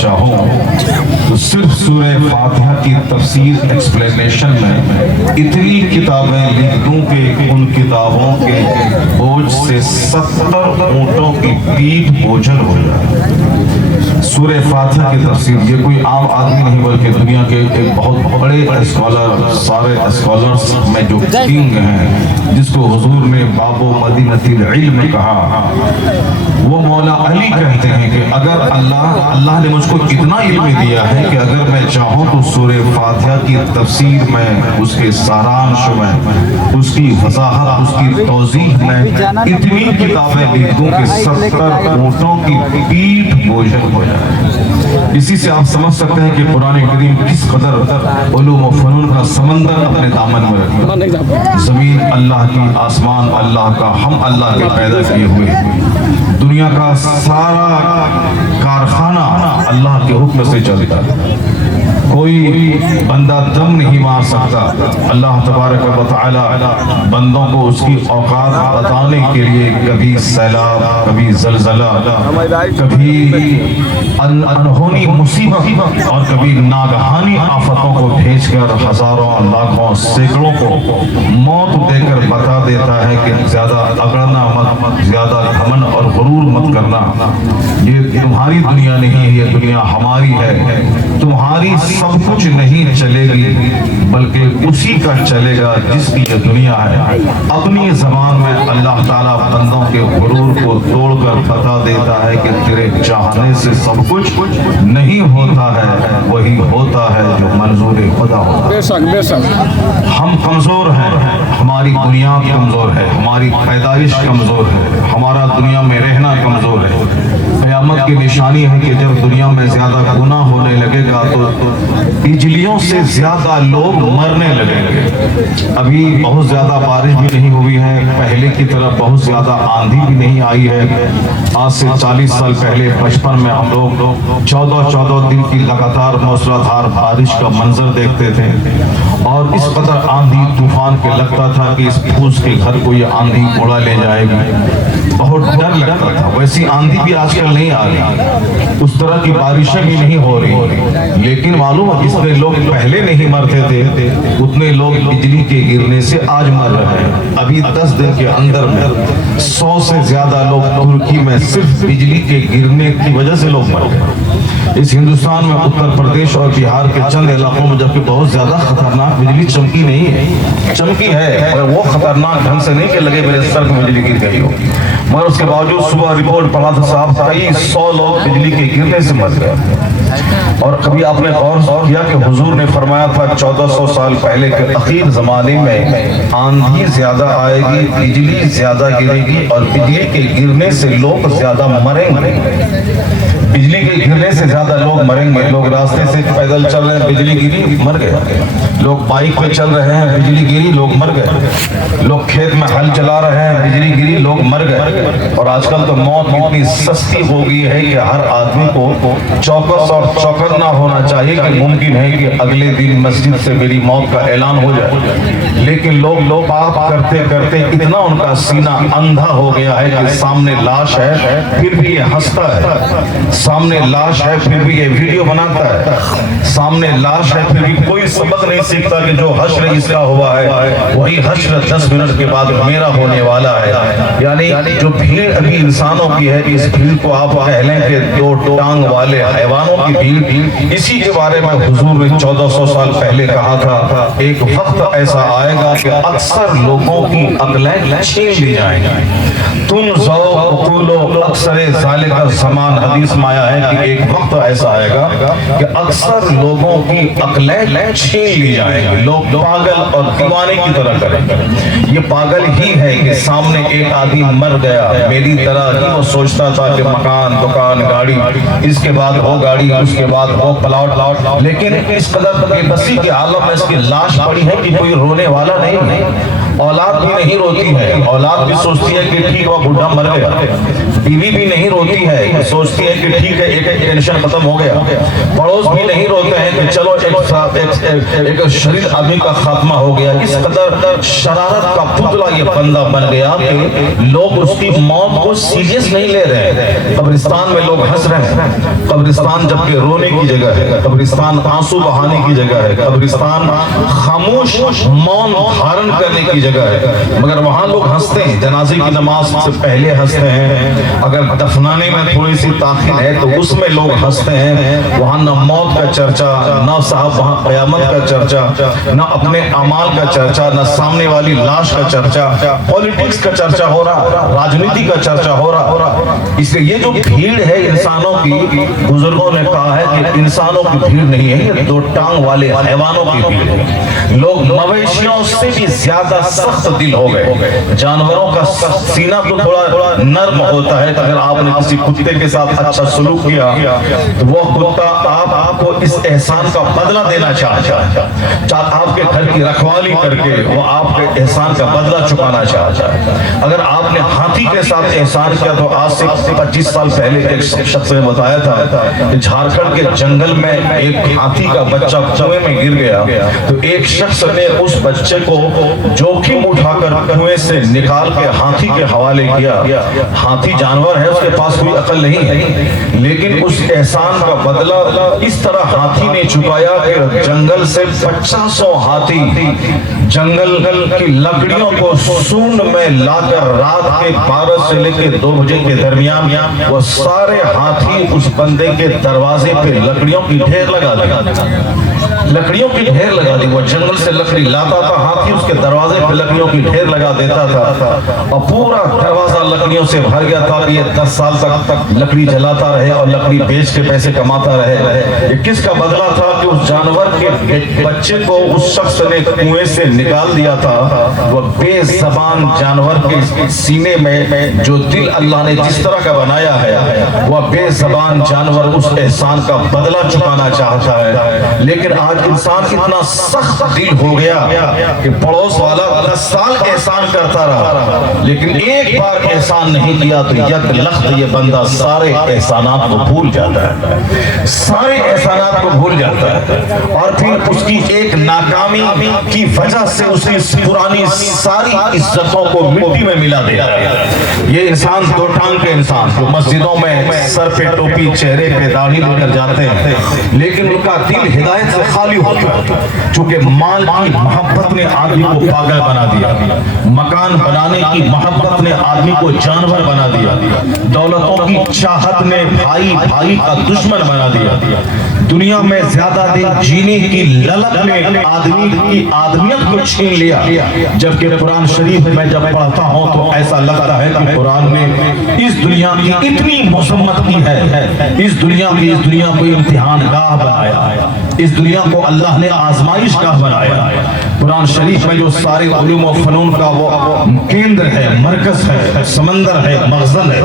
چاہوں تو صرف سورہ فاتحہ کی تفسیر ایکسپلینیشن میں اتنی کتابیں لکھ دوں کہ ان کتابوں کے بوجھ سے 70 اونٹوں کی پیٹھ بوجھل ہو جائے۔ سورہ فاتحہ کی تفسیر یہ کوئی عام آدمی نہیں بلکہ دنیا کے ایک بہت بڑے اسکالر، سارے اسکالرز میں جو کنگ ہیں، جس کو حضور نے باب و مدینۃ العلم کہا، وہ مولا علی کہتے ہیں کہ اگر اللہ نے مجھ کو اتنا علم دیا ہے کہ اگر میں چاہوں تو سورہ فاتحہ کی تفسیر میں، اس کے سارانش میں، اس کی وضاحت، اس کی توضیح میں اتنی کتابیں لکھ دوں کہ 70 اونٹوں کی پیٹھ بوجھل ہو جائے۔ اسی سے آپ سمجھ سکتے ہیں کہ قرآن کریم کس قدر علوم و فنون کا سمندر اپنے دامن میں رکھتا ہے۔ زمین اللہ کی، آسمان اللہ کا، ہم اللہ کے پیدا کیے ہوئے، دنیا کا سارا کارخانہ اللہ کے حکم سے چلتا ہے۔ کوئی بندہ دم نہیں مار سکتا۔ اللہ تبارک و تعالی بندوں کو اس کی اوقات بتانے کے لیے کبھی سیلاب، کبھی زلزلہ، کبھی انہونی مصیبت اور کبھی ناگہانی آفتوں کو بھیج کر ہزاروں، لاکھوں، سینکڑوں کو موت دے کر بتا دیتا ہے کہ زیادہ اگڑنا مت، زیادہ گھمنڈ اور غرور مت کرنا، یہ تمہاری دنیا نہیں ہے، یہ دنیا ہماری ہے، تمہاری سب کچھ نہیں چلے گی بلکہ اسی کا چلے گا جس کی یہ دنیا ہے۔ اپنی زبان میں اللہ تعالیٰ بندوں کے غرور کو توڑ کر بتا دیتا ہے کہ تیرے چاہنے سے سب کچھ نہیں ہوتا ہے، وہی ہوتا ہے جو منظور خدا ہوتا ہے۔ بے شک بے شک ہم کمزور ہیں، ہماری بنیاد کمزور ہے، ہماری پیدائش کمزور ہے، ہمارا دنیا میں رہنا کمزور ہے۔ قیامت کی نشانی ہے کہ جب دنیا میں زیادہ گناہ ہونے لگے گا تو بجلیوں سے زیادہ لوگ مرنے لگیں گے۔ ابھی بہت زیادہ بارش بھی نہیں ہوئی ہے، پہلے کی طرح بہت زیادہ آندھی بھی نہیں آئی ہے۔ آج سے 40 سال پہلے بچپن میں ہم لوگ 14 دن کی لگاتار موسلادھار بارش کا منظر دیکھتے تھے اور اس قدر آندھی طوفان کے لگتا تھا کہ اس پھوس کے گھر کو یہ آندھی اڑا لے جائے گی، بہت ڈر لگتا تھا۔ ویسی آندھی بھی آج کل نہیں آ رہی، اس طرح کی بارشیں بھی نہیں ہو رہی، لیکن معلوم ہے جتنے لوگ پہلے نہیں مرتے تھے اتنے لوگ بجلی کے گرنے سے آج مر رہے ہیں۔ ابھی 10 دن کے اندر میں 100 سے زیادہ لوگ ترکی میں صرف بجلی کے گرنے کی وجہ سے لوگ مر گئے۔ اس ہندوستان میں اتر پردیش اور بہار کے چند علاقوں میں جبکہ بہت زیادہ خطرناک بجلی چمکی نہیں ہے، چمکی ہے اور وہ خطرناک ڈھنگ سے نہیں کہ لگے میرے سر میں بجلی گر گئی ہو، مگر اس کے باوجود صبح رپورٹ پڑھا تھا صاحب کئی 100 لوگ بجلی کے گرنے سے مر گئے۔ اور کبھی آپ نے غور کیا کہ حضور نے فرمایا تھا 1400 سال پہلے کے اخیر زمانے میں آندھی زیادہ آئے گی، بجلی زیادہ گرے گی اور بجلی کے گرنے سے لوگ زیادہ مریں گے۔ بجلی کے گرنے سے زیادہ لوگ مریں گے۔ لوگ راستے سے پیدل چل رہے ہیں، بجلی گری، مر گئے۔ لوگ بائک پہ چل رہے ہیں، بجلی گری، لوگ مر گئے۔ لوگ کھیت میں ہل چلا رہے ہیں، بجلی گری، لوگ مر گئے۔ اور آج کل تو موت اتنی سستی ہو گئی ہے کہ ہر آدمی کو چوکس اور چوکنا ہونا چاہیے کہ ممکن ہے کہ اگلے دن مسجد سے میری موت کا اعلان ہو جائے، لیکن لوگ پاپ کرتے کرتے اتنا ان کا سینہ اندھا ہو گیا ہے کہ سامنے لاش ہے پھر بھی یہ ہنستا ہے، سامنے لاش ہے پھر بھی یہ ویڈیو بناتا ہے، سامنے لاش ہے پھر بھی کوئی سبق نہیں سیکھتا کہ جو حشر اس کا ہوا ہے وہی حشر 10 منٹ کے بعد میرا ہونے والا ہے۔ یعنی جو بھیڑ ابھی انسانوں کی ہے، اس بھیڑ کو آپ کہہ لیں کہ 2 ٹانگ والے حیوانوں کی بھیڑ، اسی کے بارے میں حضور نے 1400 سال پہلے کہا تھا ایک وقت ایسا آئے گا کہ اکثر لوگوں کی عقلیں چھین لی جائیں گی۔ تم ذوق عقولو اکثر ذالک الزمان، حدیث میں آیا ہے کہ ایک وقت ایسا آئے گا کہ اکثر لوگوں کی عقلیں چھین لی جائیں گی، لوگ پاگل اور دیوانے کی طرح کریں گے۔ یہ پاگل ہی ہے کہ سامنے ایک آدمی مر گیا، میری طرح ہی وہ سوچتا تھا کہ مکان، دکان، گاڑی، اس کے بعد وہ گاڑی، اس کے بعد وہ پلاٹ، لیکن اس قدر بے بسی کے عالم میں اس کی لاش پڑی ہے کہ کوئی رونے والا نہیں۔ اولاد بھی نہیں روتی ہے، اولاد بھی سوچتی ہے کہ ٹھیک وہ بڈھا مر گیا، بیوی بھی نہیں روتی ہے، سوچتی ہے کہ ٹھیک ہے ایک ٹینشن ختم ہو گیا، پڑوس بھی نہیں روتے ہیں کہ چلو ایک شریر آدمی کا خاتمہ ہو گیا۔ اس قدر شرارت کا پتلا یہ بندہ بن گیا کہ لوگ اس کی موت کو سیریس نہیں لے رہے۔ قبرستان میں لوگ ہنس رہے ہیں، قبرستان جبکہ رونے کی جگہ ہے، قبرستان آنسو بہانے کی جگہ ہے، قبرستان خاموش مون دھارن کرنے کی جگہ ہے، مگر وہاں لوگ ہنستے ہیں، جنازے کی نماز سے پہلے ہنستے ہیں، اگر دفنانے میں تھوڑی سی تاخیر ہے تو اس میں لوگ ہنستے ہیں۔ وہاں نہ موت کا چرچا، نہ صاحب وہاں قیامت کا چرچا، نہ اپنے اعمال کا چرچا، نہ سامنے والی لاش کا چرچا، پولیٹکس کا چرچا ہو رہا، راجنیتی کا چرچا ہو رہا۔ اس لیے یہ جو بھیڑ ہے انسانوں کی، بزرگوں نے کہا ہے کہ انسانوں کی بھیڑ نہیں ہے، یہ دو ٹانگ والے حیوانوں کی بھیڑ ہے۔ لوگ مویشیوں سے بھی زیادہ سخت دل ہو گئے۔ جانوروں کا سینہ تو تھوڑا نرم ہوتا ہے، اگر آپ نے کسی کتے کے ساتھ اچھا سلوک کیا تو وہ کتا آپ کو اس احسان کا بدلہ دینا چاہتا ہے، آپ کے گھر کی رکھوالی کر کے وہ آپ کے احسان کا بدلہ چکانا چاہتا ہے۔ اگر آپ نے ہاتھی کے ساتھ احسان کیا تو آج سے 25 سال پہلے ایک شخص نے بتایا تھا کہ جھارکھنڈ کے جنگل میں ایک ہاتھی کا بچہ کنویں میں گر گیا تو ایک شخص نے اس بچے کو جوخم اٹھا کر کنویں سے نکال کے ہاتھی کے حوالے کیا۔ ہاتھی جانور ہے، اس کے پاس کوئی عقل نہیں ہے، لیکن اس احسان کا بدلہ اس طرح ہاتھی نے چکایا کہ جنگل سے 500 ہاتھی جنگل کی لکڑیوں کو سونڈ میں لا کر رات کے 12 سے لے کے 2 بجے کے درمیان وہ سارے ہاتھی اس بندے کے دروازے پہ لکڑیوں کی ڈھیر لگا دی، لکڑیوں کی ڈھیر لگا دی۔ وہ جنگل سے لکڑی لاتا تھا، ہاتھی اس کے دروازے پہ لکڑیوں کی ڈھیر لگا دیتا تھا اور پورا دروازہ لکڑیوں سے بھر گیا تھا کہ یہ 10 سال تک لکڑی جلاتا رہے اور لکڑی بیچ کے پیسے کماتا رہے۔ یہ کس کا بدلہ تھا کہ اس جانور کے بچے کو اس شخص نے کنویں سے نکال دیا تھا۔ وہ بے زبان جانور کے سینے میں جو دل اللہ نے جس طرح کا بنایا ہے، وہ بے زبان جانور اس احسان کا بدلہ چکانا چاہتا ہے، لیکن آج انسان اتنا سخت دل ہو گیا کہ پڑوس والا 10 سال احسان کرتا رہا لیکن ایک بار احسان نہیں کیا تو یک لخت یہ بندہ سارے احسانات کو بھول جاتا ہے، سارے احسانات کو بھول جاتا ہے، اور پھر اس کی ایک ناکامی کی وجہ سے اس کی پرانی ساری عزتوں کو مٹی میں ملا دیتا ہے۔ یہ انسان دو ٹانگ کے انسان جو مسجدوں میں سر پہ ٹوپی چہرے پہ داڑھی لے کر جاتے ہیں لیکن ان کا دل ہدایت سے خالی ہوتا ہے، چونکہ مال کی محبت نے آدمی کو پاگل بنا دیا، مکان بنانے کی محبت نے آدمی کو جانور بنا دیا، دولتوں کی چاہت نے بھائی بھائی کا دشمن بنا دیا، دنیا میں زیادہ دن جینے کی للک نے آدمی کی آدمیت کو چھین لیا۔ جبکہ قرآن شریف میں جب پڑھتا ہوں تو ایسا لگتا ہے کہ قرآن نے اس دنیا کی اتنی مذمت کی ہے، اس دنیا کو امتحان گاہ بنایا، اس دنیا کو اللہ نے آزمائش گاہ بنایا۔ قرآن شریف میں جو سارے علوم و فنون کا وہ کیندر ہے، مرکز ہے، سمندر ہے، مخزن ہے،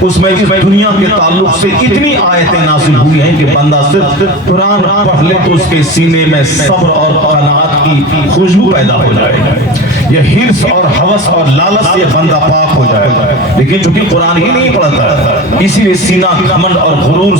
اس میں اس دنیا کے تعلق سے اتنی آیتیں نازل ہوئی ہیں کہ بندہ صرف قرآن پڑھ لے تو اس کے سینے میں صبر اور قناعت کی خوشبو پیدا ہو جائے، یہ حرص اور ہوس اور لالچ سے بندہ پاک ہو جائے گا۔ لیکن چونکہ قرآن ہی نہیں پڑھتا ہے اسی لیے سینہ گھمنڈ اور غرور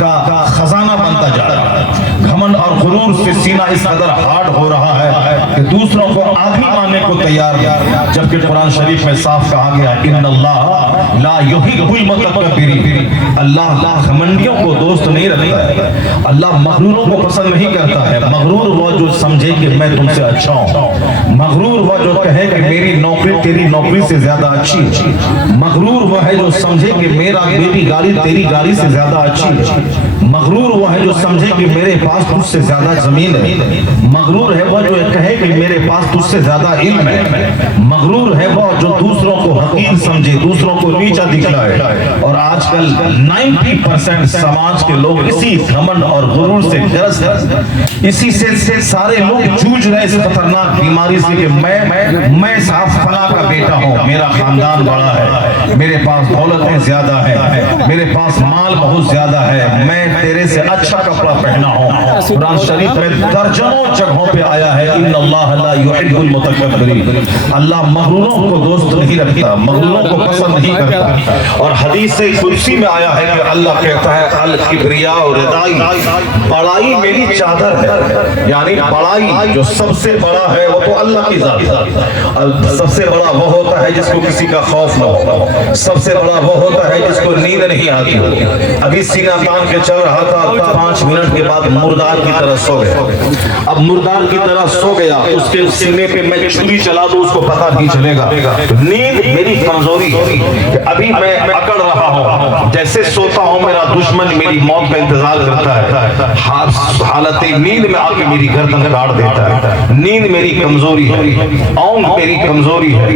کا خزانہ بنتا جا رہا ہے، گھمنڈ اور غرور سے سینہ اس قدر ہارڈ ہو رہا ہے کہ دوسروں کو آدمی ماننے کو تیار ہے، جبکہ قرآن شریف میں صاف کہا گیا ان اللہ لا یحب المتکبرین، اللہ گھمنڈیوں کو دوست نہیں رکھتا ہے، اللہ مغروروں کو پسند نہیں کرتا ہے۔ مغرور وہ جو سمجھے کہ میں تم سے اچھا ہوں، مغرور وہ جو کہے کہ میری نوکری تیری نوکری سے زیادہ اچھی ہے، مغرور وہ ہے جو سمجھے کہ میری گاڑی تیری گاڑی سے زیادہ اچھی ہے، مغرور وہ ہے جو سمجھے کہ میرے پاس تجھ سے زیادہ زمین ہے، مغرور ہے وہ جو کہے کہ میرے پاس تجھ سے زیادہ علم ہے، مغرور ہے وہ جو دوسروں کو حقیر سمجھے، دوسروں کو نیچا دکھلائے۔ اور آج کل 90% سماج کے لوگ اسی گھمنڈ اور غرور سے گرست ہیں، اسی سے سارے لوگ جوجھ رہے اس خطرناک بیماری سے کہ میں صاحب فلاں کا بیٹا ہوں، میرا خاندان بڑا ہے، میرے پاس دولتیں زیادہ ہیں، میرے پاس مال بہت زیادہ ہے، میں تیرے سے اچھا کپڑا پہنا ہوں، कुरान शरीफ में दर्जनों जगहों पे आया है इन्नल्लाह ला युहिब्बुल मुतकब्बिरीन, अल्लाह मगरूरों को दोस्त नहीं रखता, मगरूरों को पसंद नहीं करता। और हदीस से कुर्सी में आया है कि अल्लाह कहता है अल किब्रिया और रिदाई, बड़ाई मेरी चादर है, यानी बड़ाई जो सबसे बड़ा है वो तो अल्लाह की जात है। सबसे बड़ा वो होता है जिसको किसी का खौफ न हो, सबसे बड़ा वो होता है जिसको नींद नहीं आती। अभी सीना तान के चल रहा था, 5 मिनट के बाद मुर्दार की तरह सो गया। अब मुर्दार की तरह सो गया, उसके सीने पे मैं छुरी चला दूं उसको पता नहीं चलेगा। नींद मेरी कमजोरी है कि अभी मैं अकड़ रहा हूं, जैसे सोता हूं मेरा दुश्मन मेरी मौत का इंतजार करता है, हालत नींद में आके मेरी गर्दन काट देता है। नींद मेरी कमजोरी है, औंध मेरी कमजोरी है,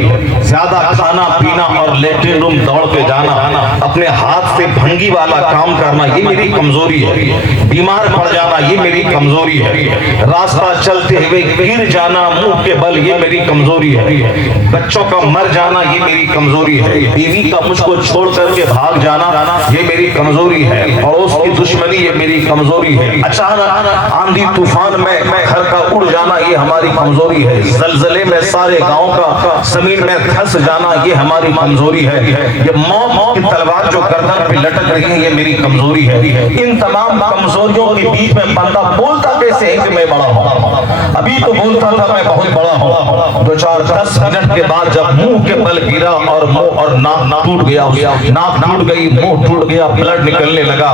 ज्यादा खाना पीना और लेटरिन रूम दौड़ के जाना, अपने हाथ से भंगी वाला काम करना ये मेरी कमजोरी है, बीमार पड़ जाना ये मेरी कमजोरी है, रास्ता चलते हुए गिर जाना मुंह के बल ये मेरी कमजोरी है, बच्चों का मर जाना ये मेरी कमजोरी है, बीवी का मुझको छोड़ करके भाग जाना ये मेरी कमजोरी है, पड़ोस की दुश्मनी ये मेरी कमजोरी है, अचानक आंधी तूफान में घर का उड़ जाना ये हमारी कमजोरी है, जलजले में सारे गांव का जमीन में धंस जाना ये हमारी कमजोरी है, ये मौत की तलवार जो गर्दन पे लटक रही है ये मेरी कमजोरी है। इन तमाम कमजोरियों के बीच में बंदा बोलता कैसे है कि मैं बड़ा हूं? अभी तो बोलता था मैं बहुत बड़ा हूं, 2-4-10 मिनट के बाद जब मुंह के बल गिरा और मुंह और नाक टूट गया, नाक टूट गई, मुंह टूट गया, ब्लड निकलने लगा,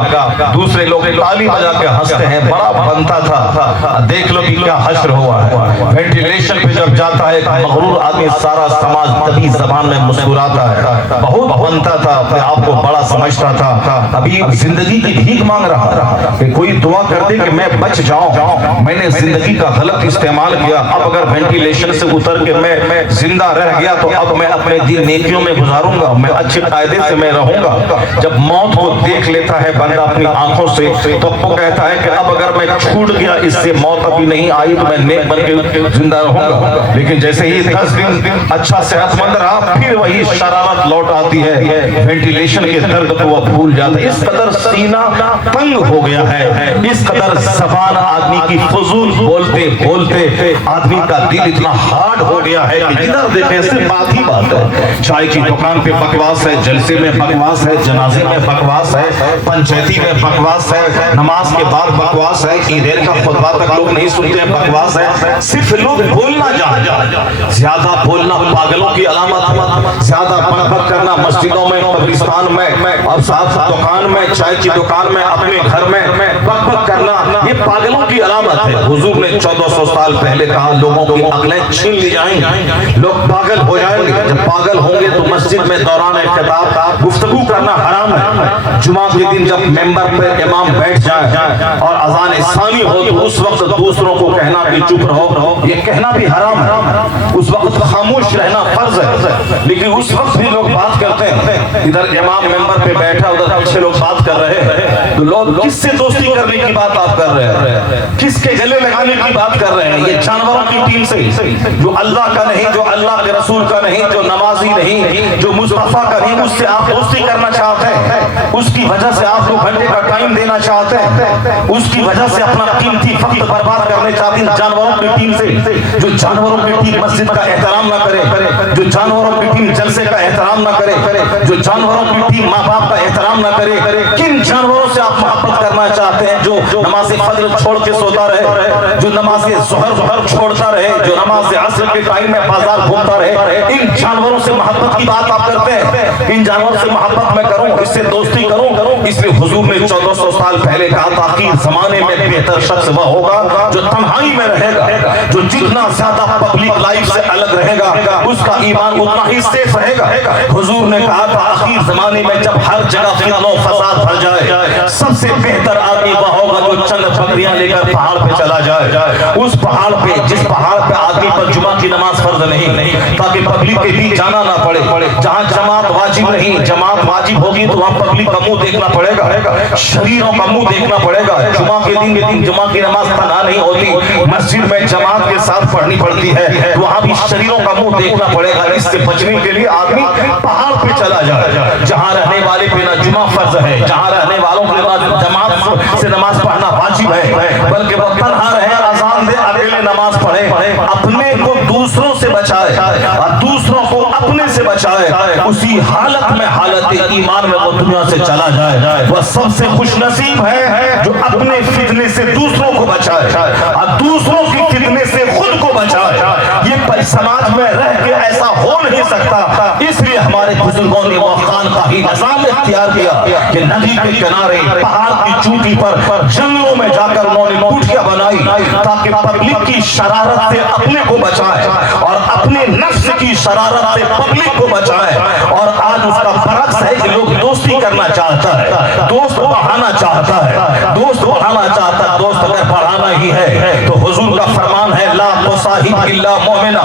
दूसरे लोग ताली बजा के हंसते हैं, बड़ा बनता था, देख लो कि क्या हश्र हुआ है। वेंटिलेशन पे जब जाता है मगरूर आदमी सारा समाज तभी जबान में मुस्कुराता है, बहुत बनता था, अपने आप को बड़ा समझता था, अभी जिंदगी की भीख मांग रहा कि कोई दुआ कर दे कि मैं बच जाऊं, मैंने जिंदगी का गलत इस्तेमाल किया, अब अगर वेंटिलेशन से उतर के मैं जिंदा रह गया तो अब मैं अपने दिन नेकियों में गुजारूंगा, मैं अच्छे कायदे से मैं रहूंगा। जब मौत को देख लेता है बंदा अपनी आंखों से तो वो कहता है कि अब अगर मैं छूट गया इससे, मौत अभी नहीं आई तो मैं नेक बन के जिंदा रहूंगा। लेकिन जैसे ही 10 दिन अच्छा सेहतमंद रहा फिर वही शरारत लौट आती है, वेंटिलेशन के दर्द को वो भूल जाता है। इस कदर सीना तंग हो गया है, इस कदर जबान आदमी की फजूल बोलते बोलते आदमी का दिल इतना हार्ड हो गया है कि जिधर देखे सिर्फ बात ही बात है। चाय की दुकान पे बकवास है, जलसे में बकवास है, जनाजे में बकवास है, पंचायती में बकवास है, नमाज के बाद बकवास है, ईदेर का खुतबा तक लोग नहीं सुनते बकवास है। सिर्फ लोग बोलना ज्यादा बोलना पागलों की अलामत है, ज्यादा बकबक करना मस्जिदों में, कब्रिस्तान में और साथ दुकान में, चाय की दुकान में, अपने घर में बकबक करना ये पागलों की अलामत है। हुजूर ने 1400 साल पहले कहा लोगों की अक्लें छीन ली जाएंगी, लोग पागल हो जाएंगे, जब पागल होंगे तो मस्जिद में दौरान खिताब गुफ्तगू करना हराम है। जुमा के दिन जब मेंबर पे इमाम बैठ जाए और अजान इस्लामी हो तो उस वक्त दूसरों को कहना कि चुप रहो ये कहना भी हराम है, उस वक्त खामोश रहना फर्ज है। लेकिन उस वक्त भी लोग बात करते हैं, इधर इमाम मेंबर पे बैठा उधर पीछे लोग बात कर रहे हैं, तो लोग किससे दोस्ती करने की बात आप कर रहे हैं, किसके गले लगाने की बात कर रहे हैं? ये जानवरों की टीम से जो अल्लाह का नहीं, जो अल्लाह के रसूल का नहीं, जो नमाजी नहीं, जो मुस्तफा का नहीं, उससे आप दोस्ती करना चाहते हैं, उसकी वजह से आप 2 घंटे का टाइम देना चाहते हैं, उसकी वजह से अपना कीमती वक्त बर्बाद करने चाहते हैं। जानवरों की टीम से जो जानवरों की टीम मस्जिद का एहतराम ना करे, जो जानवरों की टीम जलसे का एहतराम ना करे, जो जानवरों की टीम माँ बाप का एहतराम ना करे, किन जानवरों से आप मोहब्बत करना चाहते हैं? जो नमाज फजर छोड़ के सोता रहे, जो नमाज ज़ोहर छोड़ता रहे, जो नमाज असर के टाइम में बाजार घूमता रहे, इन जानवरों से मोहब्बत की बात आप करते हैं? इन जानवरों से मोहब्बत मैं करूं, इससे दोस्ती करूं? इसलिए हुजूर ने 1400 साल पहले कहा था कि जमाने में बेहतर शख्स वह होगा जो तन्हाई में रहेगा, जो जितना ज्यादा पब्लिक लाइफ से अलग रहेगा उसका ईमान उतना ही सेफ रहेगा। हुजूर ने कहा था आखिर जमाने में जब हर जगह फितना फसाद भर जाए, सबसे बेहतर आदमी वह होगा जो चंद बकरियां लेकर पहाड़ पे चला जाए, उस पहाड़ पे जिस पहाड़ पे आदमी पर जुमा की नमाज फर्ज नहीं, ताकि पब्लिक के बीच जाना ना पड़े, जहां जमात वाजिब नहीं, जमात वाजिब होगी तो वहां पब्लिक का मुंह देखना पड़ेगा, शरीरों का मुंह देखना पड़ेगा। जुमा के दिन जुमा की नमाज तन्हा नहीं होती, मस्जिद में जमात के साथ पढ़नी पड़ती है, तो वहां भी शरीरों का मुंह देखना पड़ेगा। इससे बचने के लिए आदमी पहाड़ पे चला जाए, जहां रहने वाले पे ना जुमा फर्ज है, जहां रहने वालों के बाद जमात से नमाज पढ़ना वाजिब है, بلکہ وہ تنہا رہے، اذان دے، اکیلے نماز پڑھے، اپنے کو دوسروں سے بچائے اور دوسروں کو اپنے سے بچائے، اسی حالت میں حالت ایمان میں وہ دنیا سے چلا جائے۔ وہ سب سے خوش نصیب ہے جو اپنے فتنے سے دوسروں کو بچائے اور دوسروں کی فتنے سے خود کو بچائے۔ یہ سماج میں رہ کے ایسا ہو نہیں سکتا، اس لیے ہمارے بزرگوں نے وہ خانقاہی نظام اختیار کیا کہ ندی کے کنارے، پہاڑ کی چوٹی پر، جنگلوں میں جا کر انہوں نے کوٹھیاں بنائی تاکہ پبلک کی شرارت سے اپنے کو بچائے اور اپنے نفس کی شرارت سے پبلک کو بچائے۔ اور آج اس کا برعکس ہے کہ لوگ دوستی کرنا چاہتا ہے، دوست بڑھانا چاہتا ہے، دوست بڑھانا چاہتا ہے۔ دوست اگر بڑھانا ہی ہے تو حضور کا فرمان ہے لا تصاحب الا مومنا،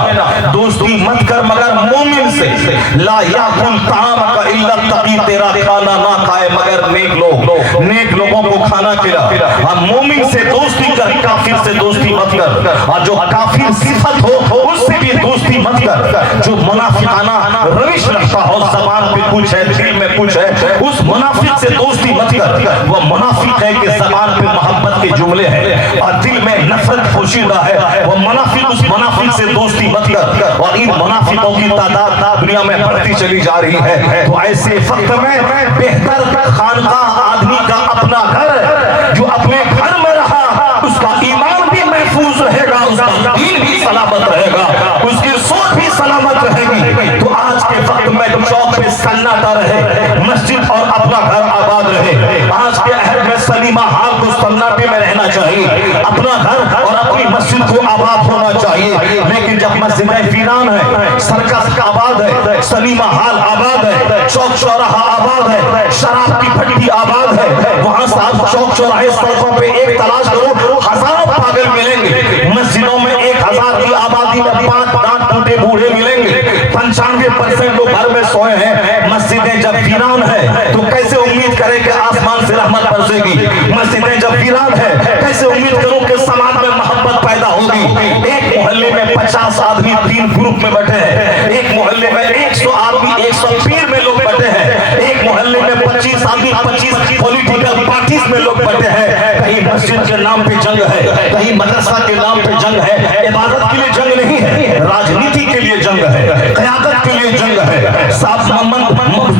دوستی مت کر مگر مومن سے۔ لا یاکل طعامک الا التقی، تیرا کھانا نہ کھائے مگر نیک لوگ، نیک لوگوں کو کھانا کھلا۔ ہم مومن سے دوستی کر، کافر سے دوستی مت کر، اور جو کافر صفت ہو اس سے بھی دوستی مت کر۔ جو منافقانہ روش رکھتا ہو، زبان پہ کچھ ہے دل میں کچھ ہے، اس منافق سے دوستی مت کر۔ وہ منافق ہے کہ زبان پہ محبت کے جملے ہیں اور دل میں نفرت پوشیدہ ہے، وہ منافق، اس منافق سے دوستی مت کر۔ اور ان منافقوں کی تعداد دنیا میں بڑھتی چلی جا رہی ہے۔ تو ایسے وقت میں بہتر خانقاہ آدمی کا اپنا گھر، جو اپنے گھر میں رہا اس کا ایمان بھی محفوظ رہے گا، اس کا دین بھی سلامت رہے گا، اس کی سوچ بھی سلامت رہے گی۔ تو آج کے وقت میں چوک پہ سناٹا رہے، مسجد اور اپنا گھر آباد رہے۔ آج کے عہد میں سلیمہ حال کو سناٹے میں رہنا چاہیے، اپنا گھر اور اپنی مسجد کو آباد ہونا چاہیے۔ لیکن جب مسجد ویران ہے، سرکس آباد ہے، سلیمہ حال آباد ہے، چوک چوراہا آباد ہے، شراب کی بھٹی آباد ہے، وہاں صاحب چوک چوراہے سڑکوں پہ ایک تلاش کرو، ہزاروں پاگل ملیں گے۔ مسجدوں میں 1000 کی آبادی میں 5 دانت ٹوٹے بوڑھے ملیں گے، 95% لوگ گھر میں سوئے ہیں۔ مسجدیں جب ویران ہے تو کیسے امید کریں کہ آسمان سے رحمت برسے گی؟ مسجدیں جب ویران ہے کیسے امید کروں کہ سماج میں محبت پیدا ہوگی؟ ایک محلے میں 50 آدمی 3 گروپ میں بیٹھے ہیں، ایک محلے میں 100 آدمی 100 پیر میں لوگ بیٹھے ہیں، ایک محلے میں 25 آدمی 25 پولیٹیکل پارٹیز میں لوگ بیٹھے ہیں۔ کہیں مسجد کے نام پہ جنگ ہے، کہیں مدرسہ کے نام پہ جنگ ہے۔ عبادت کے لیے جنگ نہیں ہے، راجنیتی کے لیے جنگ ہے، قیادت کے لیے جنگ ہے، صاحب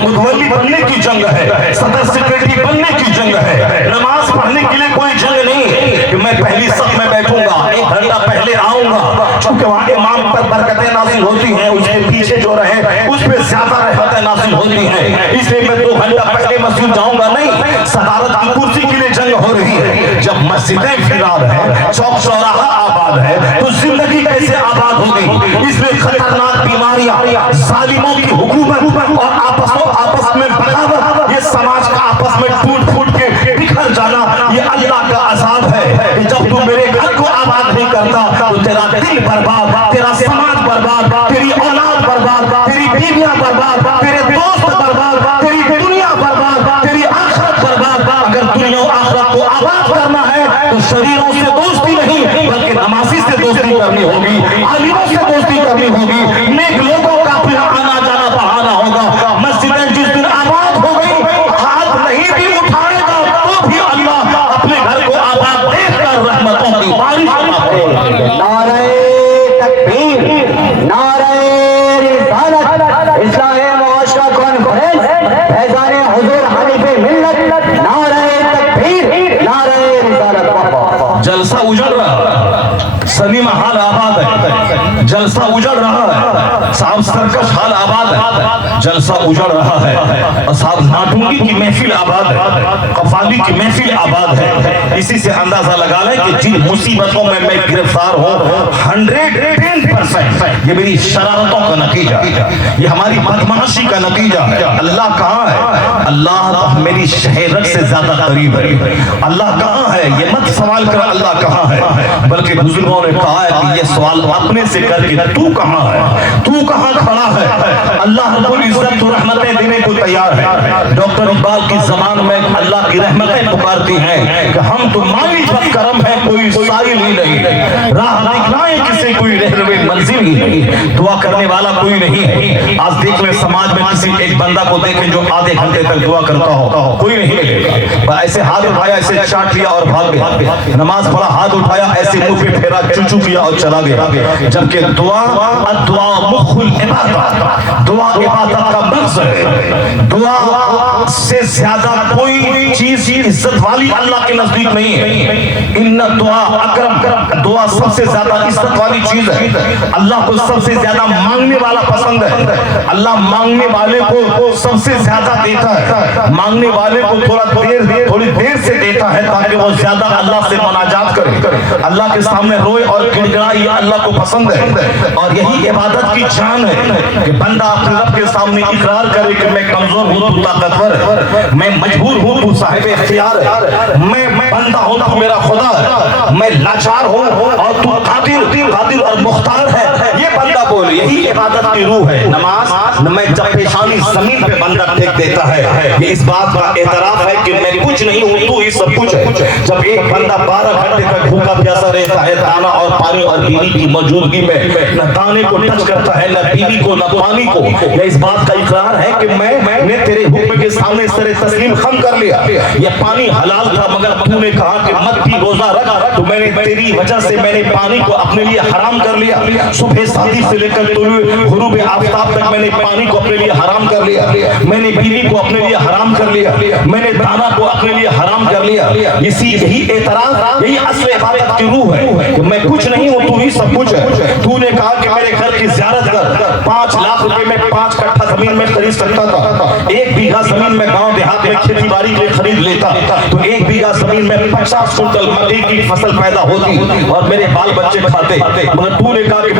متولی بننے کی جنگ ہے، صدر سیکریٹری بننے کی جنگ ہے۔ نماز پڑھنے کے لیے کوئی جنگ نہیں ہے کہ میں پہلی صف میں بیٹھوں گا، 1 گھنٹہ پہلے آؤں گا، چونکہ وہاں امام پر برکتیں نازل ہوتی ہیں، اس کے پیچھے جو رہے اس پہ زیادہ رحمتیں نازل ہوتی ہیں، اس لیے میں 2 گھنٹہ پہلے مسجد جاؤں گا نہیں۔ صدارت کی کرسی کے لیے جنگ ہو رہی ہے۔ جب مسجدیں ویران ہے، چوک چوراہا آباد ہے، تو زندگی کیسے آباد ہوگی؟ اس لیے خطرناک بیماریاں، ظالموں کی حکومت اور آپس میں بغاوت، یہ سماج کا آپس میں ٹوٹ پھوٹ کے بکھر جانا، یہ اللہ کا عذاب ہے کہ جب تو میرے گھر کو آباد نہیں کرتا تو تیرا دل برباد، تیرا سماج برباد، تیری اولاد برباد، تیری بیویاں برباد، تیرے دوست برباد، تیری دنیا برباد، تیری آخرت برباد۔ اگر دنیا و آخرت کو آباد کرنا ہے تو شریروں سے دوستی نہیں بلکہ نمازی سے دوستی کرنی ہوگی، عالموں سے دوستی کرنی ہوگی، نیک لوگوں کا پھر آنا جانا بڑھانا ہوگا۔ مسجدیں جس دن آباد ہو گئی، ہاتھ نہیں بھی اٹھائے گا تو بھی اللہ اپنے گھر کو آباد دیکھ کر رحمتوں کی بارش کرے گا۔ نعرہ تکبیر، نعرہ رسالت، اصلاح معاشرہ کانفرنس، فیضان حضور حنیف ملت، نعرہ تکبیر، نعرہ رسالت۔ جلسہ اجڑ رہا ہے، سلیمہ حال آباد ہے، جلسہ اجڑ رہا ہے، صاحب سرکش حال آباد ہے، جلسہ اجڑ رہا ہے، صاحب ناٹونگی کی محفل آباد ہے، قفالی کی محفل آباد ہے۔ اسی سے اندازہ لگا لیں کہ جن مصیبتوں میں میں گرفتار ہوں 110% یہ میری شرارتوں کا نتیجہ، یہ ہماری بدمعاشی کا نتیجہ ہے۔ اللہ کہاں ہے؟ اللہ میری شہرت سے زیادہ قریب ہے۔ اللہ کہاں ہے؟ یہ مت سوال کر اللہ کہاں ہے، بلکہ بزرگوں نے کہا ہے کہ یہ سوال اپنے سے کر کے تو کہاں ہے، تو کہاں کھڑا ہے؟ اللہ رب العزت تو رحمتیں دینے کو تیار ہے۔ ڈاکٹر اقبال کی زبان میں اللہ کی رحمتیں پکارتی ہیں کہ ہم تو مالی جب کرم ہے کوئی سائل ہی نہیں، راہ دکھلائیں کسی کوئی رہنمائی منزل ہی نہیں، دعا کرنے والا کوئی نہیں ہے۔ آج دیکھ لیں سماج میں کسی ایک بندہ کو دیکھیں جو آدھے گھنٹے تک तक दुआ करता हो, कोई नहीं मिलेगा। ऐसे हाथ उठाया, ऐसे चाट लिया और भाग गया। नमाज पढ़ा, हाथ उठाया, ऐसे मुंह पे फेरा, चुचू किया और चला गया। जबकि दुआ मुखुल इबादत, दुआ इबादत का मर्ज है। दुआ से ज्यादा कोई चीज इज्जत वाली अल्लाह के नजदीक नहीं है। इन्ना दुआ अकरम, दुआ सबसे ज्यादा इज्जत वाली चीज है। अल्लाह को सबसे ज्यादा मांगने वाला पसंद है। अल्लाह मांगने वाले को सबसे ज्यादा देता है। मांगने वाले को थोड़ी देर से देता है ताकि वो ज्यादा अल्लाह से मुनाजात करे, अल्लाह के सामने रोए और गिड़गिड़ाए। ये अल्लाह को पसंद है और यही इबादत की जान है कि बंदा अपने रब के सामने इकरार करे कि मैं कमजोर हूँ, तू ताकतवर, मैं मजबूर हूँ, तू साहिब इख्तियार है, मैं बंदा हूँ, तू मेरा खुदा है, मैं लाचार हूँ और तू कादिर और मुख्तार है। ये बंदा बोल, यही इबादत की रूह है। नमाज में जब पेशानी जमीन पे बंदा टेक देता है, ये इस बात का एतराफ है कि मैं कुछ नहीं हूँ, तू ही सब कुछ है। जब एक बंदा 12 घंटे तक भूखा प्यासा रहता है, दाना और पानी और बीवी की मौजूदगी में न दाने को टच करता है, न बीवी को, न पानी को, यह इस बात का इकरार है कि मैंने तेरे हुक्म के सामने इस तरह तस्लीम खम कर लिया। यह पानी हलाल था मगर तूने कहा कि मत भी रोजा रख, तो मैंने तेरी वजह से मैंने पानी को अपने लिए हराम कर लिया। सुबह शादी से लेकर गुरूब आफताब तक मैंने पानी को अपने लिए हराम कर लिया। मैंने बीवी को अपने लिए हराम कर लिया। मैंने दाना को अपने लिए हराम कर लिया। यही एतराज, यही असल इबादत की रूह है कि मैं कुछ नहीं हूँ, तू ही सब कुछ है। तूने कहा कि मेरे घर की ज़ियारत कर, 5 लाख रुपए में 5 कट्ठा जमीन में खरीद सकता था। 1 बीघा जमीन में गांव देहात में खेती बाड़ी के खरीद लेता तो 1 बीघा जमीन में 50 कुंटल मक्के की फसल पैदा होती और मेरे बाल बच्चे खाते। मगर तूने कहा कि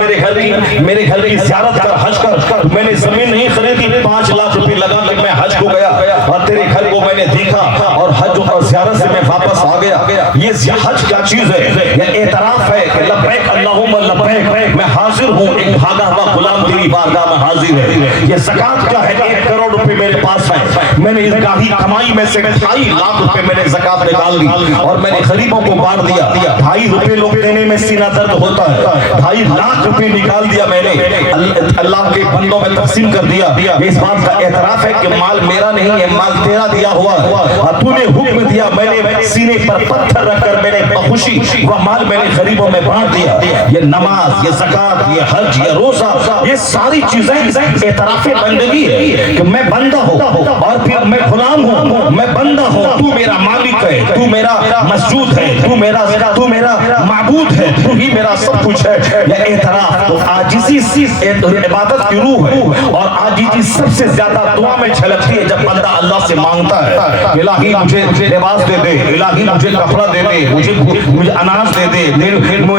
मेरे घर की ज़ियारत कर, हज कर। तो मैंने जमीन नहीं खरीदी, 5 लाख रुपए लगा कि मैं हज को गया और तेरे घर को मैंने देखा और हज और ज़ियारत से मैं वापस आ गया। ये हज क्या चीज है? ये एतराफ है कि लब्बैक अल्लाहुम्मा लब्बैक, मैं हाजिर हूँ, एक भागा हुआ गुलाम तेरी बारगाह में हाजिर है। ये ज़कात क्या है? 1 करोड़ रुपए मेरे पास है, मैंने इस गाही कमाई में से 2.5 लाख रुपए मैंने ज़कात निकाल दी और मैंने गरीबों को बांट दिया। 2.5 रुपए लोग देने में सीना दर्द होता है, 2.5 लाख रुपए निकाल दिया मैंने, अल्लाह के बंदों में तकसीम कर दिया। इस बात का एतराफ है कि माल मेरा नहीं है, माल तेरा दिया हुआ है और तूने हुक्म दिया, मैंने सीने पर पत्थर रखकर मैंने बखुशी वह माल मैंने गरीबों में बांट दिया। ये नमाज, ये ज़कात, ये हज, ये रोजा, ये सारी चीजें एतराफ़े बंदगी है कि मैं बंदा हूँ और फिर मैं गुलाम हूँ, मैं बंदा हूँ, तू मेरा मालिक है, तू मेरा मस्जूद है, तू मेरा माबूद है, तू ही मेरा सब कुछ है। यह एतराफ तो आजिज़ी इबादत की रूह है और आजिज़ी सबसे ज्यादा दुआ में झलकती है जब बंदा अल्लाह से मांगता है, इलाही मुझे लिबास दे दे, इलाही मुझे कपड़ा दे दे, मुझे अनाज दे दे,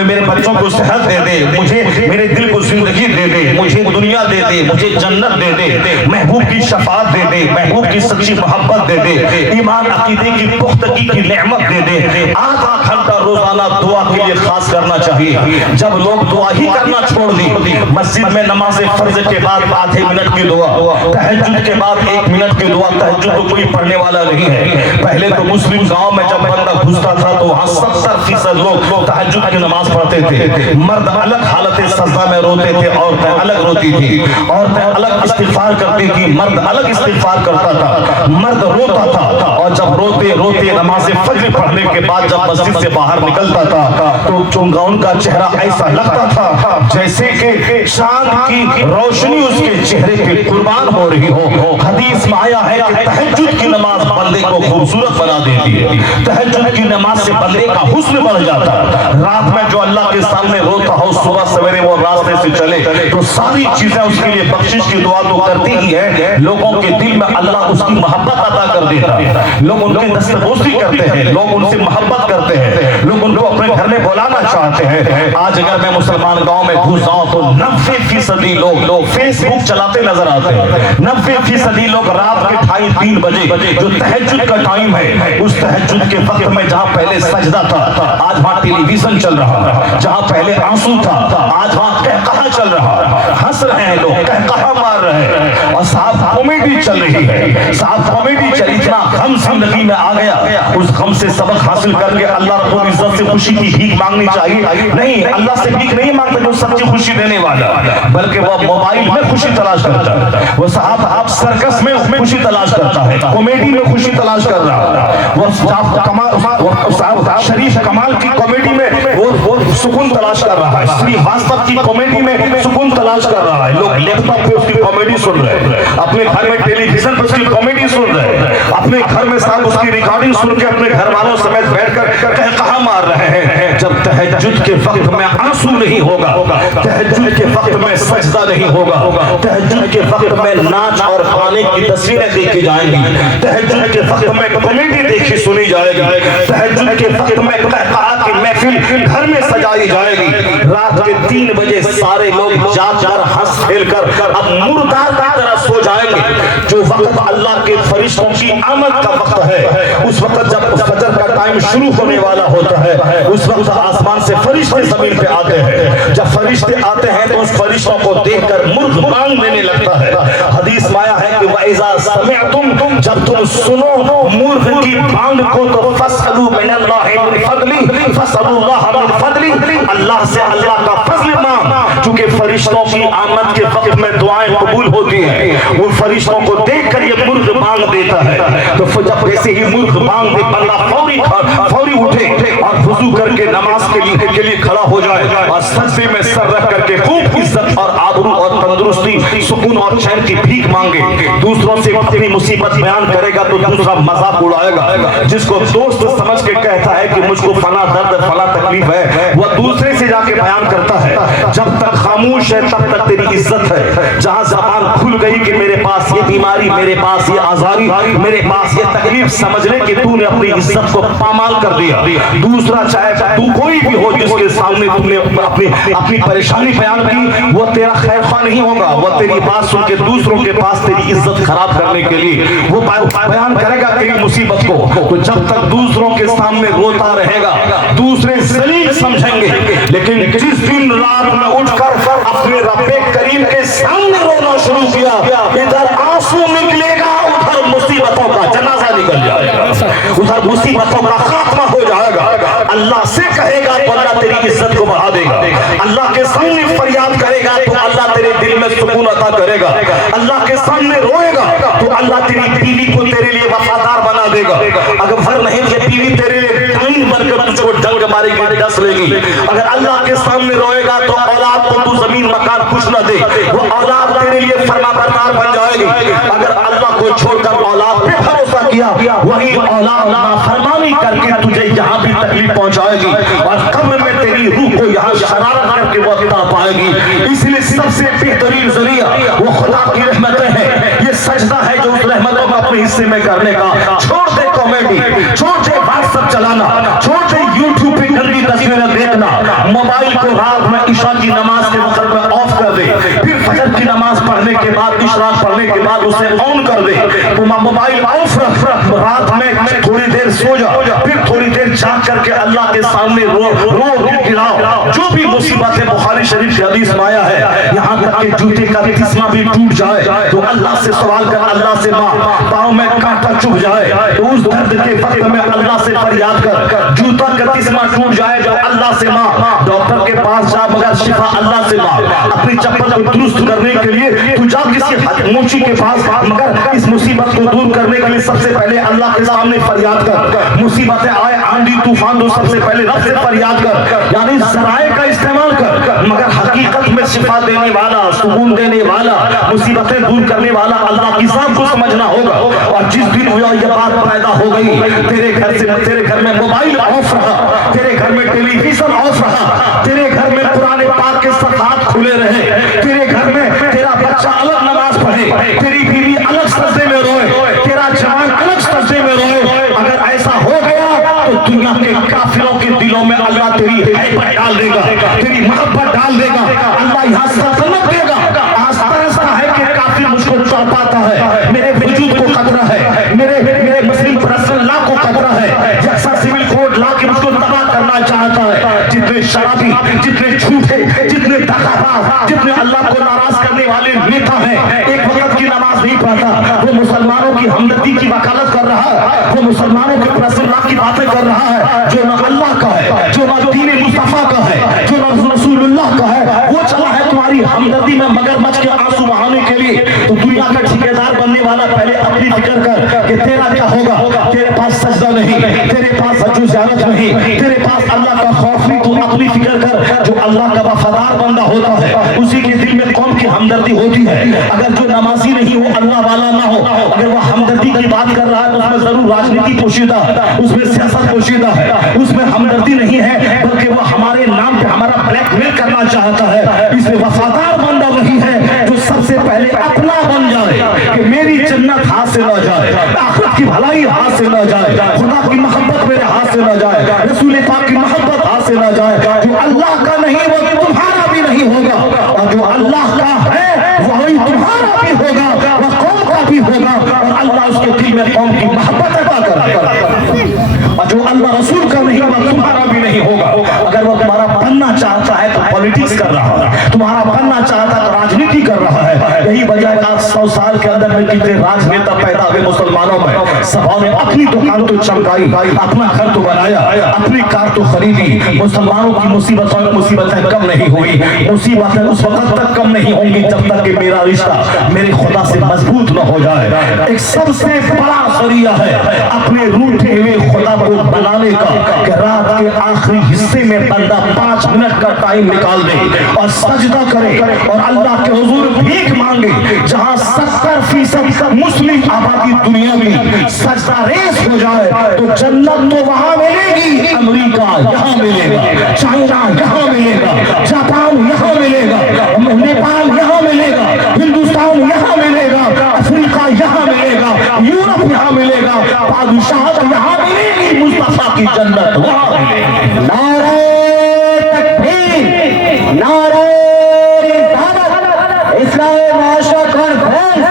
मेरे बच्चों को सेहत दे दे, मुझे मेरे दिल को जिंदगी दे दे, मुझे दुनिया दे दे, मुझे जन्नत दे दे, महबूब की शफाअत दे दे, महबूब की सच्ची मोहब्बत दे दे, ईमान अकीदे की पुख्तगी की नेमत दे दे। आधा घंटा रोजाना दुआ के लिए खास करना चाहिए। जब लोग दुआ ही करना छोड़ दी, मस्जिद में नमाज फर्ज के बाद आधे मिनट की दुआ, तहज्जुद के बाद 1 मिनट की दुआ, तहज्जुद तो कोई पढ़ने वाला नहीं है। पहले तो मुस्लिम गांव में जब बंदा घुसता था तो वहाँ 70% लोग तहज्जुद की नमाज पढ़ते थे। मर्द अलग हालत सजदा में रोते थे, औरतें अलग रोती थी, औरतें अलग इस्तिगफार करती थी, मर्द अलग इस्तिगफार करता था। मर्द रोता था और जब रोते रोते नमाज फज्र पढ़ने के बाद जब मस्जिद से बाहर निकलता था तो चुंगाउन का चेहरा ऐसा लगता था जैसे कि चांद की रोशनी उसके चेहरे पे कुर्बान हो रही हो। हदीस में आया है कि तहज्जुद की नमाज बंदे को खूबसूरत बना देती है, तहज्जुद की नमाज से बंदे का हुस्न बढ़ जाता है। रात में जो अल्लाह के सामने रोता हो, सुबह सवेरे वो रास्ते से चले तो सारी चीजें उसके लिए बख्शिश की दुआ तो करती ही है, लोगों के दिल में अल्लाह उसकी मोहब्बत अता कर देता है, लोग उनकी दस्तगोशी करते हैं, लोग उनसे मोहब्बत करते हैं, लोग उनको अपने घर में बुलाना चाहते हैं। आज अगर मैं मुसलमान गांव में घुस जाऊं तो 90% लोग फेसबुक चलाते नजर आते हैं। 90% लोग रात के 2:30-3 बजे जो तहज्जुद का टाइम है, उस तहज्जुद के वक्त में जहां पहले सजदा था आज वहां टेलीविजन चल रहा है, जहां पहले आंसू था आज वहां कहकहा चल रहा है, हंस रहे हैं लोग, कहकहा मार मार रहे हैं और साहब कॉमेडी चल रही है, साहब कॉमेडी चल, इतना गम जिंदगी में आ गया, उस गम से सबक हासिल करके अल्लाह रब्बुल इज्जत से खुशी की भीख मांगनी चाहिए। नहीं, अल्लाह से भीख नहीं मांगता जो सच्ची खुशी देने वाला, बल्कि वो मोबाइल में खुशी तलाश करता है, वो साहब आप सर्कस में खुशी तलाश करता है, कॉमेडी में खुशी तलाश कर रहा है, वो साहब शरीफ कमाल की कॉमेडी में वो सुकून तलाश कर रहा है, श्रीवास्तव की कॉमेडी में सुकून तलाश कर रहा है। लोग लैपटॉप पे उसकी कॉमेडी सुन रहे हैं, अपने घर में टेलीविजन पर उसकी कॉमेडी सुन रहे हैं, अपने घर में साहब उसकी रिकॉर्डिंग सुन के अपने घर वालों समेत बैठकर कहा मार रहे हैं। जब तहज्जुद के वक्त में आंसू नहीं होगा, तहज्जुद के वक्त में सजदा नहीं होगा, तहज्जुद के वक्त में नाच और गाने की तस्वीरें देखी जाएंगी, तहज्जुद के वक्त में कॉमेडी देखी सुनी जाएगी, तहज्जुद के वक्त में की महफिल घर में सजाई जाएगी, रात के 3 बजे सारे लोग जाकर हंस खेल कर अब मुर्दार की तरह सो जाएंगे। जो वक्त अल्लाह के फरिश्तों की आमद का वक्त है, उस वक्त जब फजर का टाइम शुरू होने वाला होता है, उस वक्त आसमान से फरिश्ते जमीन पे आते हैं। जब फरिश्ते आते हैं तो उस फरिश्तों को देखकर मुर्ग बांग देने लगता है। हदीस में आया है कि वइज़ा समिअतुम, जब तुम सुनो मुर्ग की बांग को तो फसलू मिनल्लाहि मिन फदली, फसलुल्लाह मिन फदली, अल्लाह से अल्लाह का फजल मांग। चूंकि फरिश्तों की आमद के वक्त में दुआएं कबूल होती हैं, उन फरिश्तों को देखकर ये मुर्ग बांग देता है। तो जब वैसे ही मुर्ग बांग दे, बंदा फौरी उठे और वुजू करके नमाज के लिए खड़ा हो जाए और सजदे में सर रख करके खूब इज्जत और आबरू और तंदुरुस्ती, सुकून और चैन की भीख मांगे। दूसरों से अपनी मुसीबत बयान करेगा तो दूसरा मजाक उड़ाएगा। जिसको दोस्त समझ के कहता है कि मुझको फला दर्द फला तकलीफ है, वह दूसरे से जाके बयान करता है। जब तक खामोश है तब तक तेरी इज्जत है। जहां जबान खुल गई कि मेरे पास ये बीमारी, मेरे पास ये आजारी, मेरे पास ये तकलीफ, समझ ले कि तूने अपनी इज्जत को पामाल कर दिया। दूसरा चाहे तू कोई भी हो जिसके सामने तुमने अपनी परेशानी बयान की, वो तेरा खैर ख्वाह नहीं होगा। वो तेरी बात सुन के दूसरों के पास तेरी इज्जत खराब करने के लिए वो बयान करेगा तेरी मुसीबत को। तो जब तक दूसरों के सामने रोता रहेगा, दूसरे जलील समझेंगे, लेकिन जिस दिन रात में उठकर अपने रब्बे करीम के सामने रोना शुरू किया, इधर आंसू निकलेगा, उधर मुसीबतों का जनाजा निकल जाएगा, उधर मुसीबतों का खात्मा हो जाएगा। अल्लाह से कहेगा तो अल्लाह तेरी इज्जत को बढ़ा देगा। अल्लाह के सामने फरियाद करेगा तो अल्लाह तेरे दिल में सुकून अता करेगा। अल्लाह के सामने रोएगा तो अल्लाह तेरी बीवी को तेरे लिए वफादार बना देगा। अगर भर नहीं कि बीवी तेरे लिए टाइम बनकर तुझको डंग मारेगी, डस लेगी। अगर अल्लाह के सामने रोएगा तो औलाद को तू जमीन मकान कुछ न दे, वो औलाद तेरे लिए फरमाबरदार बन जाएगी। अगर अल्लाह को छोड़कर औलाद पे भरोसा किया, वही औलाद नाफरमानी करके तुझे यहाँ भी तकलीफ पहुंचाएगी और कब्र में तेरी रूह को यहाँ शरारत करके वो अता पाएगी। इसलिए सबसे बेहतरीन जरिया वो खुदा की रहमतें हैं। ये सजदा है जो उस रहमतों को अपने हिस्से में करने का। छोड़ दे कॉमेडी, छोड़ दे व्हाट्सएप चलाना, छोड़ दे यूट्यूब पे गंदी तस्वीरें देखना, मोबाइल को रात में इशा की नमाज के वक्त में ऑफ कर दे, फिर फजर की नमाज पढ़ने के बाद, इशराक पढ़ने के बाद उसे ऑन कर दे। तो मोबाइल ऑफ रख, रात में थोड़ी देर सो जा, फिर थोड़ी देर जाग करके अल्लाह के सामने रो गिराओ। जो भी मुसीबत है, बुखारी शरीफ की हदीस में आया है, यहाँ तक के जूते का तिस्मा भी टूट जाए तो अल्लाह से सवाल कर, अल्लाह से मांग। पाँव में कांटा चुभ जाए तो उस दर्द के वक्त में अल्लाह से फरियाद कर। जूता का तिस्मा टूट जाए तो अल्लाह से मांग। डॉक्टर के पास जा मगर शिफा अल्लाह से मांग। अपनी चप्पल को दुरुस्त करने के लिए तू जा किसी मुंशी के पास, मगर इस मुसीबत को दूर करने के लिए सबसे पहले अल्लाह के सामने फरियाद कर। मुसीबतें आए, आंधी तूफान, तो सबसे पहले रब से फरियाद कर, यानी ज़राए का इस्तेमाल कर। मगर हकीकत में शिफा देने वाला, सुकून देने वाला, मुसीबतें दूर करने वाला अल्लाह की ज़ात को समझना होगा। और जिस दिन ये बात पैदा हो गई, तेरे घर में मोबाइल ऑफ रहा, तेरे घर में टेलीविजन ऑफ रहा, तेरे घर में कुरान पाक के सफ़हात खुले रहे, तेरे घर में तेरा बच्चा अलग नमाज पढ़े, तेरी बीवी अलग सजदे में रोए, तेरा जवान अलग सजदे में रोए, अगर ऐसा हो गया तो दुनिया के काफिरों के दिलों में अल्लाह तेरी हैबत डाल देगा, तेरी मोहब्बत डाल देगा, अल्लाह यहाँ सल्तनत देगा। आज तरसता है कि काफिर मुझको चौंकाता है, मेरे वजूद को खतरा है, मेरे मुस्लिम पर्सनल लॉ को खतरा है, जैसा सिविल कोड ला के मुझको तबाह करना चाहता है। जितने शराबी, जितने झूठे, जितने धोखेबाज, जितने अल्लाह को नाराज करने वाले नेता हैं, है वो मुसलमानों के रसूलुल्लाह की बातें कर रहा है, जो ना अल्लाह का है, जो ना दीन मुस्तफा का है, जो ना रसूलुल्लाह का है, वो चला है तुम्हारी हमदर्दी में मगरमच्छ के आंसू बहाने के लिए। तो दुनिया का ठेकेदार बनने वाला पहले अपनी फिक्र कर कि तेरा क्या होगा। तेरे पास सजदा नहीं, तेरे पास सजू ज़ियारत नहीं, तेरे पास अल्लाह का खौफ नहीं, तू अपनी फिक्र कर। जो अल्लाह का वफादार बंदा होता है उसी के दिल में कौम की हमदर्दी होती है। अगर जो नमाजी नहीं हो, अल्लाह वाला ना हो, अगर वो हमदर्दी की बात कर रहा है तो उसमें जरूर राजनीति पोशीदा, उसमें सियासत पोशीदा है, उसमें हमदर्दी नहीं है, बल्कि वो हमारे नाम पे हमारा ब्लैकमेल करना चाहता है। इसलिए वफादार बंदा वही है जो सबसे पहले अपना बन जाए कि मेरी जन्नत हाथ से न जाए, आखिरत की भलाई हाथ से न जाए, खुदा की मोहब्बत मेरे हाथ से न जाए, रसूल पाक की मोहब्बत हाथ से न जाए। जो अल्लाह का नहीं वो तुम्हारा भी नहीं होगा, और जो अल्लाह का है वही तुम्हारा भी होगा, वह कौम का भी होगा, और अल्लाह उसके दिल में कौम की मोहब्बत अता करेगा। और जो अल्लाह रसूल का नहीं वह तुम्हारा भी नहीं होगा। अगर वो तुम्हारा बनना चाहता है तो पॉलिटिक्स कर रहा है, तुम्हारा बनना चाहता है तो राजनीति कर रहा है। यही वजह है 100 साल के अंदर में कितने राजनेता पैदा हुए मुसलमानों में। सबों ने अपनी दुकान तो चमकाई, अपना घर तो बनाया, अपनी कार तो खरीदी। मुसलमानों की मुसीबतें कम नहीं हुई, मुसीबतें उस वक्त तक कम नहीं होंगी जब तक कि मेरा रिश्ता मेरे खुदा से मजबूत न हो जाए। एक सबसे बड़ा जरिया है अपने रूठे हुए खुदा को बनाने का कि रात के आखिरी हिस्से में बंदा 5 मिनट का टाइम निकाल दे और सजदा करे और अल्लाह के हुजूर भीख मांगे। जहां 70% मुस्लिम आबादी दुनिया में सजदा रेस हो जाए तो जन्नत तो वहां मिलेगी, अमेरिका यहाँ मिलेगा, चाइना यहाँ मिलेगा, जापान यहाँ मिलेगा, नेपाल यहाँ मिलेगा, हिंदुस्तान यहाँ मिलेगा, अफ्रीका यहाँ मिलेगा, यूरोप यहाँ मिलेगा, बादशाह यहाँ मिलेगी, मुस्तफा की जन्नत वहां मिलेगी। नारे तकबीर, नारे रिसालत, इस्लामी मुआशरा कॉन्फ्रेंस,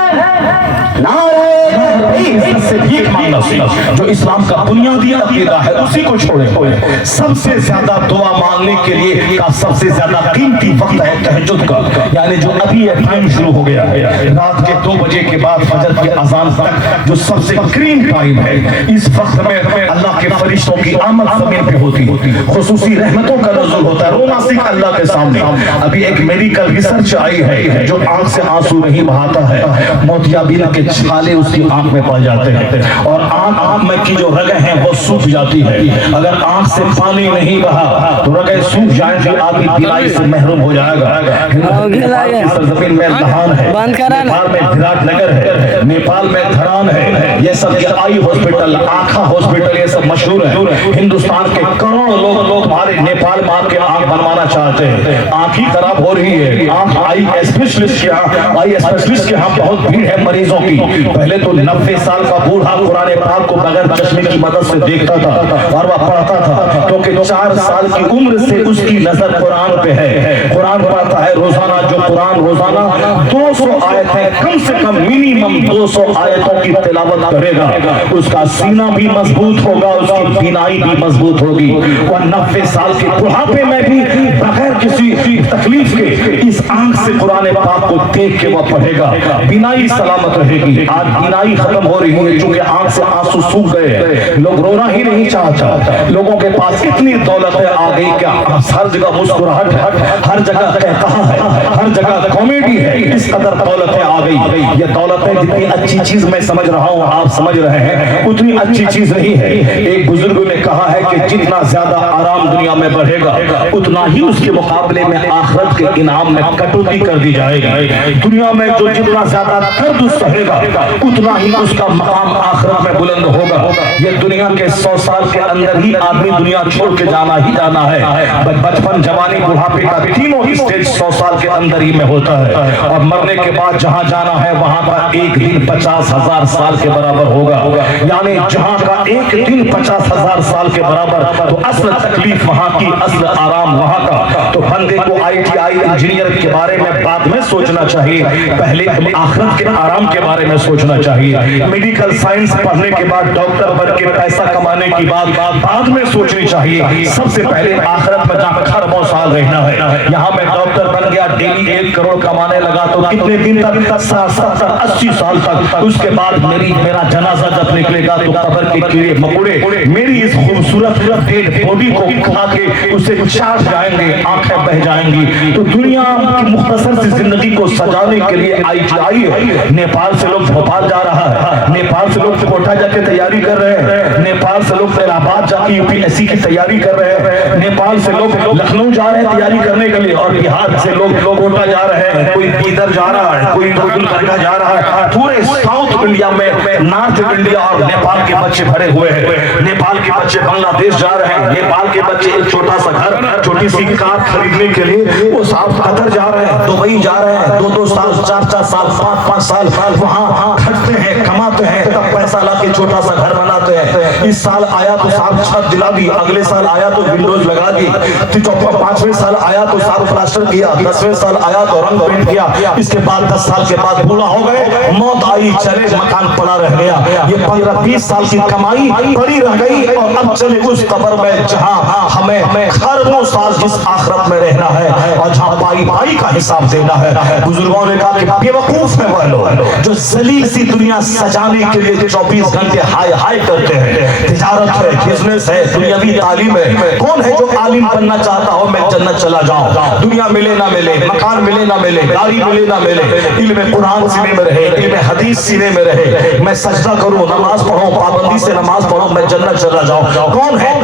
नारे तकबीर। से भीख मांगना सीख, जो इस्लाम का बुनियादी अकीदा है उसी को छोड़े। सबसे ज्यादा दुआ मांगने के लिए का सबसे ज्यादा कीमती वक्त है तहज्जुद का, यानी जो अभी ये टाइम शुरू हो गया है, रात के 2 बजे के बाद फजर के अजान तक जो सबसे क्रीम टाइम है। इस वक्त में अल्लाह के फरिश्तों की आमद जमीन पे होती है, खुसूसी रहमतों का नज़ुल होता है, रोना सीख अल्लाह के सामने। अभी एक मेडिकल रिसर्च आई है जो आंख से आंसू नहीं बहाता है, मोतियाबिंद के छाले उसकी आंख में पड़ जाते हैं और आंख में की जो रगें हैं वो सूख जाती है। अगर आंख से पानी नहीं बहा तो रगें सूख जाएंगी, आदमी बीमारी से महरूम हो जाएगा। सरजमीन में दहान है, नेपाल में विराटनगर है, नेपाल में धरान है, ये सब के आई हॉस्पिटल, आँखा हॉस्पिटल, ये सब मशहूर है। हिंदुस्तान के करोड़ों लोग हमारे नेपाल में आके आँख बनवाना चाहते हैं। आँख ही खराब हो रही है, आँख आई स्पेशलिस्ट के यहाँ बहुत भीड़ है मरीजों की। पहले तो 90 साल का बूढ़ा कुरान पाक को बगैर चश्मे की मदद से देखता था और वह पढ़ता था, क्योंकि 4 साल की उम्र से उसकी नजर कुरान पे है। कुरान पढ़ता है रोजाना, जो कुरान रोजाना 200 आयतें कम से कम मिनिमम 200 आयतों की तिलावत करेगा, उसका सीना भी मजबूत होगा, उसकी बीनाई भी मजबूत होगी। वह 90 साल के बुढ़ापे में भी बगैर किसी तकलीफ के इस आंख से कुरान पाक को देख के वह पढ़ेगा, बीनाई सलामत रहेगी। आज बीनाई खत्म हो रही है क्योंकि आंख से आंसू सूख गए, लोग रोना ही नहीं चाहता। लोगों के पास इतनी दौलतें आ गई क्या हर जगह मुस्कुराहट, हर जगह कहा है, हर जगह कॉमेडी है, इस कदर दौलतें आ गई। ये दौलतें जितनी अच्छी चीज मैं समझ रहा हूँ, आप समझ रहे हैं, उतनी अच्छी चीज नहीं है। एक बुजुर्ग ने कहा है कि जितना ज्यादा आराम दुनिया में बढ़ेगा उतना ही उसके मुकाबले में आखिरत के इनाम में कटौती कर दी जाएगी। दुनिया में जो जितना ज्यादा दर्द सहेगा उतना ही उसका मकाम आखिरत में बुलंद होगा। ये दुनिया के 100 साल के अंदर ही आदमी दुनिया छोड़ के जाना ही जाना है। बचपन, जवानी, बुढ़ापे का तीनों ही स्टेज 100 साल के अंदर ही में होता है, और मरने के बाद जहां जाना है वहां का एक दिन 50,000 साल के बराबर होगा। यानी जहां का एक दिन 50,000 साल के बराबर, तो असल तकलीफ वहां की, असल आराम वहां का। तो बंदे को ITI इंजीनियर के बारे में बाद में सोचना चाहिए, पहले आखिरत के आराम के बारे में सोचना चाहिए। मेडिकल साइंस पढ़ने के बाद डॉक्टर बन के पैसा कमाने की बात बाद में सोचनी चाहिए। सबसे पहले आखिरत में जहाँ खरबों साल रहना है, यहाँ मैं डॉक्टर बन बन गया, डेली 1 करोड़ कमाने लगा, तो कितने दिन तक, 70-80 साल तक, उसके बाद मेरा जनाजा जब निकलेगा तो कब्र के कीड़े मकोड़े मेरी इस खूबसूरत डेड बॉडी को खा के उसे चाट जाएंगे, आंखें बह जाएंगी। तो दुनिया की मुख्तसर सी जिंदगी को सजाने के लिए आई है। नेपाल से लोग भोपाल जा रहा है, नेपाल से लोग कोटा जाके तैयारी कर रहे हैं, नेपाल से लोग इलाहाबाद जाके यूपीएससी की तैयारी कर रहे हैं, नेपाल से लोग लखनऊ जा रहे हैं तैयारी करने के लिए, और बिहार से लोग कोटा जा रहे हैं, कोई इधर जा रहा है, कोई गुलबर्गा जा रहा है। पूरे साउथ इंडिया में, नॉर्थ इंडिया और नेपाल के बच्चे भरे हुए हैं। नेपाल के बच्चे बांग्लादेश जा रहे हैं, नेपाल के बच्चे एक छोटा सा घर, छोटी सी कार खरीदने के लिए वो साउथ कतर जा रहे हैं, दुबई जा रहे हैं, 2-2 साल, 4-4 साल, 5-5 साल वहाँ खटते हैं, कमाते हैं, तब पैसा ला के छोटा सा घर बनाते हैं। इस साल आया तो साफ छत दिला दी, अगले साल आया तो विंडोज लगा दी, 5वें साल आया तो साफ प्लास्टर किया, 10वें साल आया तो रंग पेंट किया, इसके बाद 10 साल के बाद बूढ़ा हो गए, मौत आई, चले मकान पड़ा रह गया। ये 15-20 साल की कमाई पड़ी रह गई, और अब चले उस कब्र में जहाँ हमें खरबों साल जिस आखिरत में रहना है, और जहाँ पाई का हिसाब देना है। बुजुर्गों ने कहा कि बेवकूफ है वह लोग जो जलील सी दुनिया सजाने के लिए 24 घंटे हाय करते हैं। तिजारत है, बिजनेस है, दुनियावी तालीम है। कौन है जो आलिम बनना चाहता हो मैं जन्नत चला जाऊं, दुनिया मिले ना मिले, मकान मिले ना मिले, गाड़ी मिले ना मिले, इल्म कुरान सीने में रहे, इल्म हदीस सीने में रहे, मैं सजदा करूं, नमाज पढ़ूं, पाबंदी से नमाज पढ़ूं, मैं जन्नत चला जाऊं। कौन है?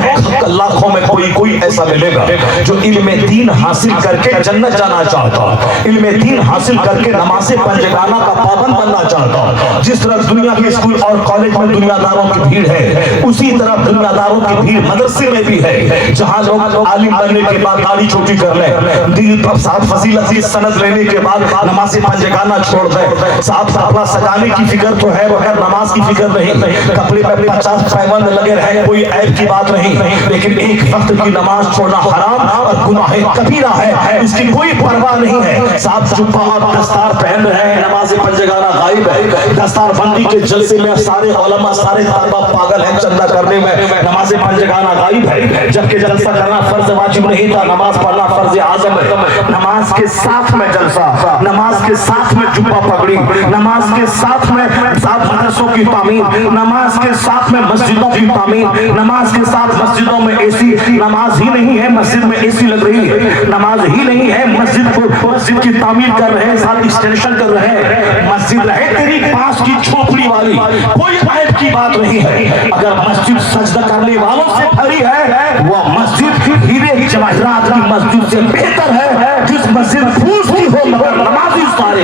लाखों में कोई ऐसा मिलेगा जो इल्म दीन हासिल करके जन्नत जाना चाहता, इल्म दीन हासिल करके नमाज़े पंजगाना का पाबंद बनना चाहता। जिस तरह दुनिया के स्कूल और कॉलेज में दुनियादारों की भीड़ है, उसी तरह दुनियादारों की भीड़ मदरसे में भी है, जहां लोग आलिम बनने के बाद दाढ़ी छोटी कर ले, दीन पर साथ फजीलत की सनद लेने के बाद नमाज़े पंजगाना छोड़ दे। साफ कपड़ा सजाने की फिक्र तो है, वह नमाज की फिक्र नहीं, कपड़े पे 50 पैबंद लगे रहे, कोई ऐब की बात नहीं, लेकिन एक वक्त की नमाज छोड़ना हराम और गुनाह कबीरा है, इसकी कोई परवाह नहीं है। साफ जुब्बा और दस्तार पहन रहे हैं, नमाज़े पंजगाना गायब है। दस्तार बंदी के जलसे में सारे उलमा, सारे तलबा पागल हैं चंदा करने में, नमाज़े पंजगाना गायब है। जबकि जलसा करना फर्ज वाजिब नहीं था, नमाज पढ़ना फर्ज आज़म है। नमाज के साथ में जलसा, नमाज के साथ में जुब्बा पगड़ी, नमाज के साथ में मदरसों की तामीर, नमाज के साथ में मस्जिदों की तामीर, नमाज के साथ मस्जिदों में एसी, नमाज ही नहीं है मस्जिद में एसी लग रही है, नमाज ही नहीं है मस्जिद की तामीर कर रहे हैं, साथ एक्सटेंशन कर रहे हैं। मस्जिद रहे तेरी बांस की झोपड़ी वाली, कोई ऐब की बात नहीं है। अगर मस्जिद सजदा करने वालों से भरी है, वह मस्जिद हीरे जवाहरात की मस्जिद से बेहतर है, जिस मस्जिद फूसती हो मगर नमाजी सारे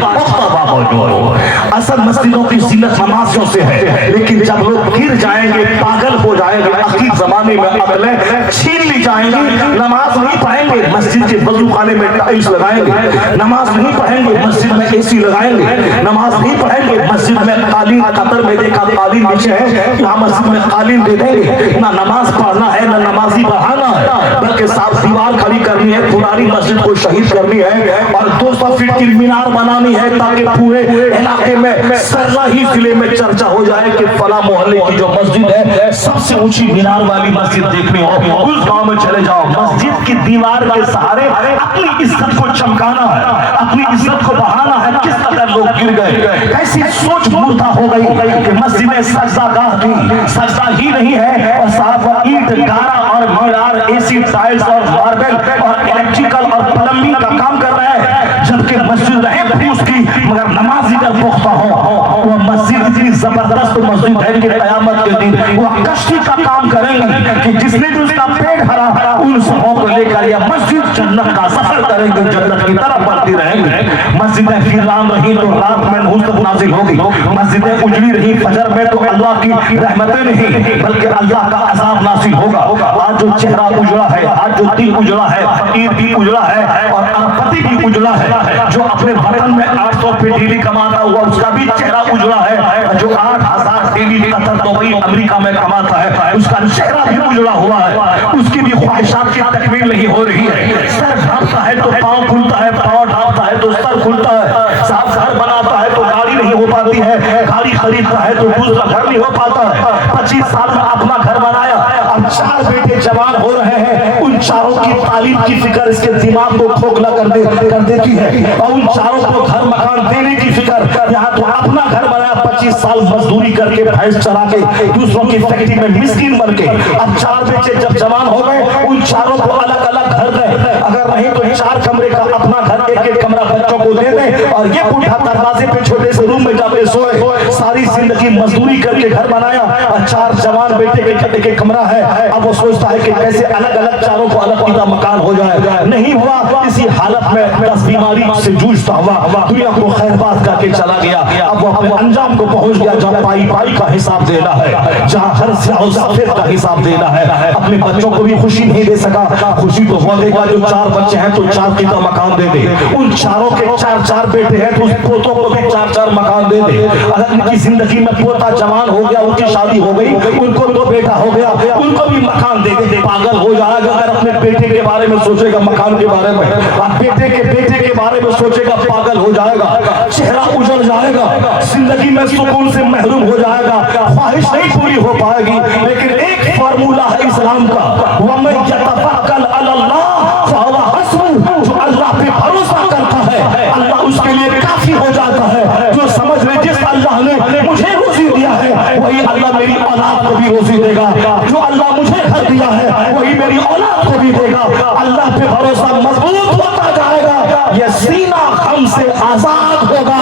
असल मस्जिदों की जीनत नमाजियों से है, लेकिन जब लोग गिर जाएंगे, पागल हो जाएंगे, आखिरी जमाने में अकलें छीन ली जाएंगी, नमाज नहीं पढ़ेंगे, मस्जिद के वजू खाने में टाइल्स लगाएंगे, नमाज नहीं पढ़ेंगे, मस्जिद में एसी लगाएंगे, नमाज नहीं पढ़ेंगे, मस्जिद में कालीन, कतर में देखा कालीन नीचे है, यहाँ मस्जिद में कालीन दे देंगे। ना नमाज पढ़ना है, ना नमाजी बढ़ाना है, बल्कि साफ दीवार खड़ी करनी है, पुरानी मस्जिद को शहीद करनी है, और 200 फीट की मीनार बनानी है, ताकि पूरे इलाके में सर्रा ही जिले में चर्चा हो जाए कि फला मोहल्ले की जो मस्जिद है सबसे ऊंची मीनार वाली मस्जिद देखनी हो, उस गांव में चले जाओ। मस्जिद की दीवार के सहारे अपनी इज्जत को चमकाना है, अपनी इज्जत को बढ़ाना है। किस कदर लोग गिर गए, कैसी सोच मुर्दा हो गई कि मस्जिद में सजदागाह थी, सजदा ही नहीं है, और साफ ईंट, गारा और मीनार, एसी, टाइल्स और मार्बल और इलेक्ट्रिकल और प्लम्बिंग का काम कर रहे हैं। जबकि मस्जिद रहे फूस की मगर नमाजी का पुख्ता हो, वह मस्जिद इतनी जबरदस्त मस्जिद है कि क़यामत के दिन वह कश्ती का काम करेंगे कि जिसने भी उसका पेट भरा उन सबों को लेकर यह मस्जिद जन्नत का सफर करेंगे, जन्नत की तरफ बढ़ती रहेंगे। मस्जिदें फिरान रही तो रात में नहुसत नाजिल होगी, मस्जिदें उजड़ी रही फजर में तो अल्लाह की रहमतें नहीं बल्कि अल्लाह का अज़ाब नासिल होगा। आज जो चेहरा उजड़ा है, आज जो दिल उजड़ा है, फकीर भी उजड़ा है और अरबपति भी उजड़ा है। जो अपने वतन में 800 पे डेली कमाता हुआ उसका भी चेहरा उजड़ा है, जो 8000 डेली कतर दुबई अमेरिका में कमाता है उसका चेहरा भी उजड़ा हुआ है, उसकी भी ख्वाहिशात की तकमील नहीं हो रही है। सर ढांपता है तो पाँव खुलता है, पाँव ढांपता है तो सर खुलता है, साफ घर बनाता है तो गाड़ी नहीं हो पाती है, गाड़ी खरीदता है तो दूसरा घर नहीं हो पाता है। 25 साल में अपना घर बनाया, अब 4 बेटे जवान हो रहे हैं, उन उन चारों की तालीम की फिक्र इसके दिमाग को खोखला कर देती है, और उन चारों को घर मकान देने की फिक्र। यहाँ तो अपना घर बनाया 25 साल मजदूरी करके भैंस चरा के दूसरों की फैक्ट्री में मिस्किन बन के, अब 4 बच्चे जब जवान हो गए उन चारों को अलग अलग घर दे, अगर नहीं तो 4 कमरे का अपना घर, एक कमरा बच्चों को दे दे, और ये बूढ़ा दरवाजे पे छोटे से रूम में जाके सोए। सारी जिंदगी मजदूरी करके घर बनाया और 4 जवान बेटे के कमरा है, अब वो सोचता है कि कैसे अलग अलग चारों को अलग किता मकान हो जाए। नहीं हुआ, इसी हालत में 10 बीमारी से जूझता हुआ दुनिया को खैरबाद करके चला गया। अब वो अपने अंजाम को पहुंच गया जहाँ पाई पाई का हिसाब देना है, जहाँ हर स्याह सफेद का हिसाब देना है। अपने बच्चों को भी खुशी नहीं दे सका, खुशी तो वो देगा जो 4 बच्चे हैं तो 4 किता मकान दे दे, उन चारों के 4 बेटे हैं तो उस पोतों को भी 4 मकान दे दे। अगर उनकी जिंदगी में पोता जवान हो गया, उनकी शादी हो गई, उनको तो बेटा हो गया, उनको भी मकान दे दे। पागल हो जाएगा अगर अपने बेटे के बारे में सोचेगा, मकान के बारे में, और बेटे के बारे में सोचेगा, पागल हो जाएगा, चेहरा उजड़ जाएगा, जिंदगी में सुकून से महरूम हो जाएगा, ख्वाहिश नहीं पूरी हो पाएगी। लेकिन एक फार्मूला है इस्लाम का, वमन यतवक्कल अलल्लाह फहुवा हस्बुह, जो अल्लाह पे भरोसा करता है अल्लाह उसके लिए काफी हो जाता है। जो समझ ले जिस अल्लाह ने मुझे रोजी दिया है वही अल्लाह मेरी औलाद को भी रोजी देगा, जो अल्लाह मुझे घर दिया है वही मेरी औलाद को भी देगा। अल्लाह पे भरोसा मजबूत होता जाएगा, ये सीना गम से आजाद होगा,